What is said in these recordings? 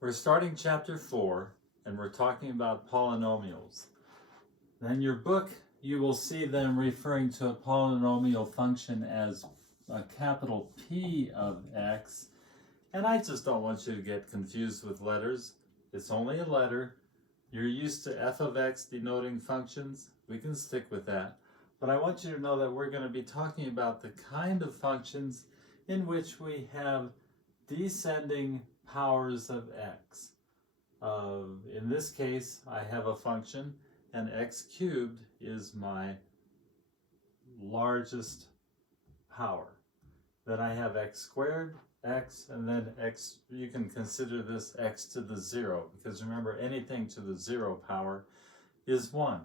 We're starting chapter 4 and we're talking about polynomials. In your book, you will see them referring to a polynomial function as a capital P of x. And I just don't want you to get confused with letters. It's only a letter. You're used to f of x denoting functions. We can stick with that. But I want you to know that we're going to be talking about the kind of functions in which we have descending powers of x. In this case, I have a function, and x cubed is my largest power. Then I have x squared, x, and then x, you can consider this x to the 0, because remember, anything to the 0 power is 1.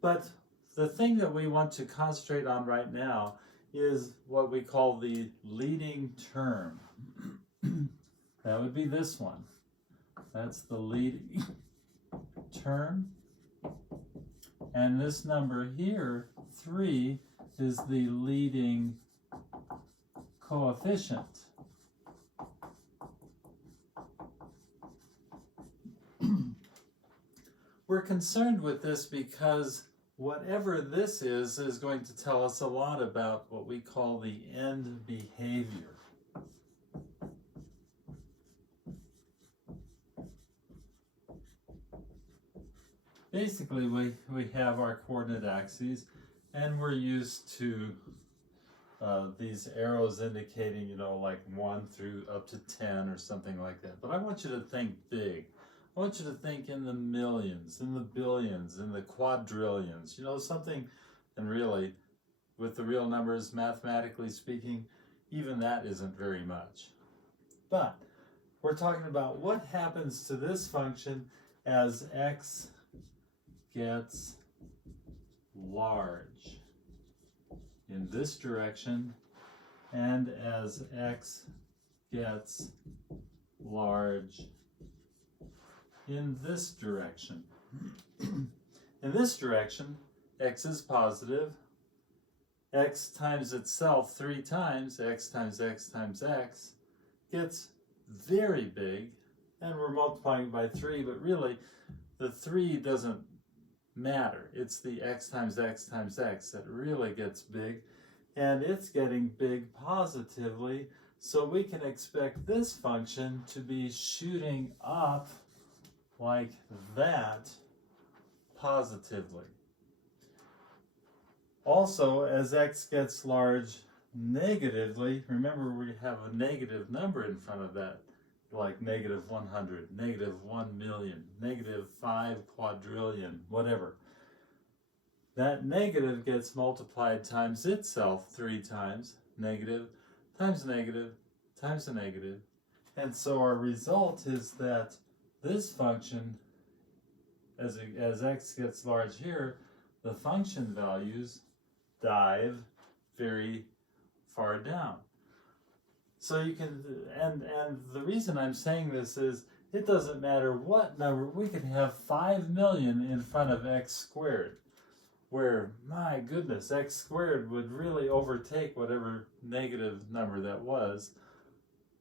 But the thing that we want to concentrate on right now is what we call the leading term. That would be this one. That's the leading term. And this number here, 3, is the leading coefficient. We're concerned with this because whatever this is going to tell us a lot about what we call the end behavior. Basically, we have our coordinate axes, and we're used to these arrows indicating, like 1 through up to 10 or something like that. But I want you to think big. I want you to think in the millions, in the billions, in the quadrillions, something, and really, with the real numbers, mathematically speaking, even that isn't very much. But we're talking about what happens to this function as x gets large in this direction, and as x gets large in this direction. In this direction, x is positive. X times itself 3 times, x times x times x, gets very big, and we're multiplying by 3, but really the 3 doesn't matter. It's the x times x times x that really gets big, and it's getting big positively, so we can expect this function to be shooting up like that positively. Also, as x gets large negatively, remember we have a negative number in front of that, like negative 100, negative 1 million, negative 5 quadrillion, whatever. That negative gets multiplied times itself 3 times, negative times negative times a negative. And so our result is that this function, as x gets large here, the function values dive very far down. So you can, and the reason I'm saying this is, it doesn't matter what number, we could have 5 million in front of x squared, where, my goodness, x squared would really overtake whatever negative number that was,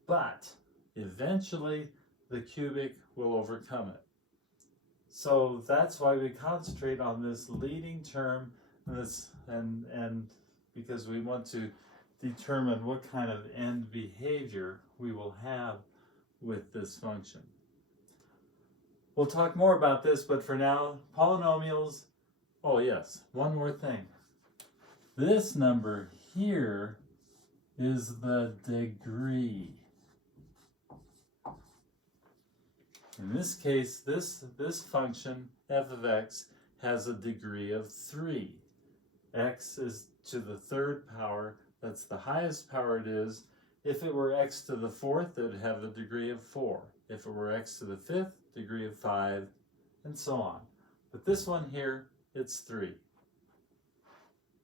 but eventually the cubic will overcome it. So that's why we concentrate on this leading term, and because we want to determine what kind of end behavior we will have with this function. We'll talk more about this, but for now, polynomials. Oh yes, one more thing. This number here is the degree. In this case, this function, f of x, has a degree of 3. X is to the 3rd power. That's the highest power it is. If it were x to the 4th, it would have a degree of 4. If it were x to the 5th, degree of 5, and so on. But this one here, it's 3.